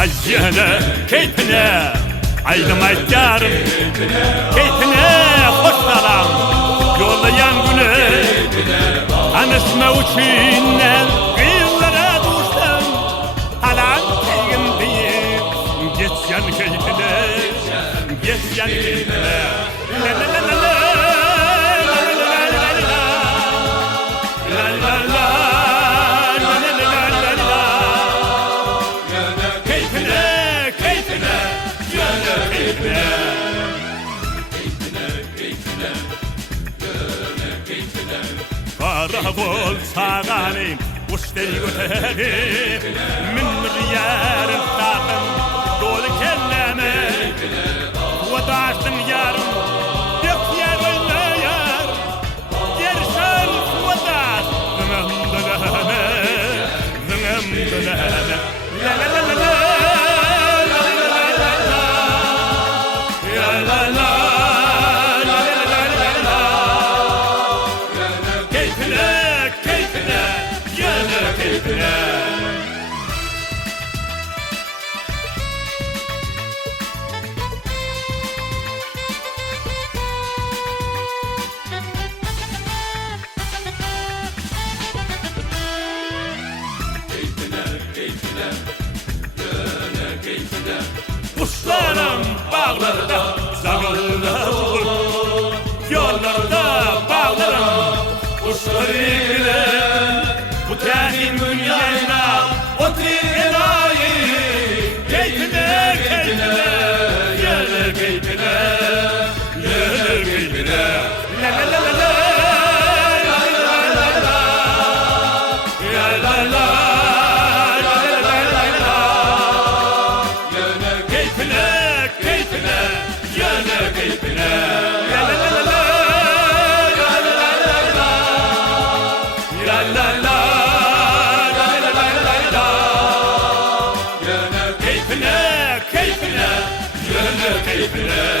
Ayyana keyfine ayrılmay yarım keyfine hoş dalam yollayan günü anısma uçuyla kıyılara düştüm halan keyim deyip geçen keyfine geçen keyfine la la la la la. Karavol sağani uçteri göteri min riyar dağın dolu kelleme vadaştın yarım yok yerine yar gerşen vadaş zıngım döneme la la la la la. Kuşlarım bağlarda zağıllar olur yollarda bağlarım kuşları bile bu tehin dünyayla otur enayi keyfine keyfine yere keyfine yere keyfine la la la la la keyfine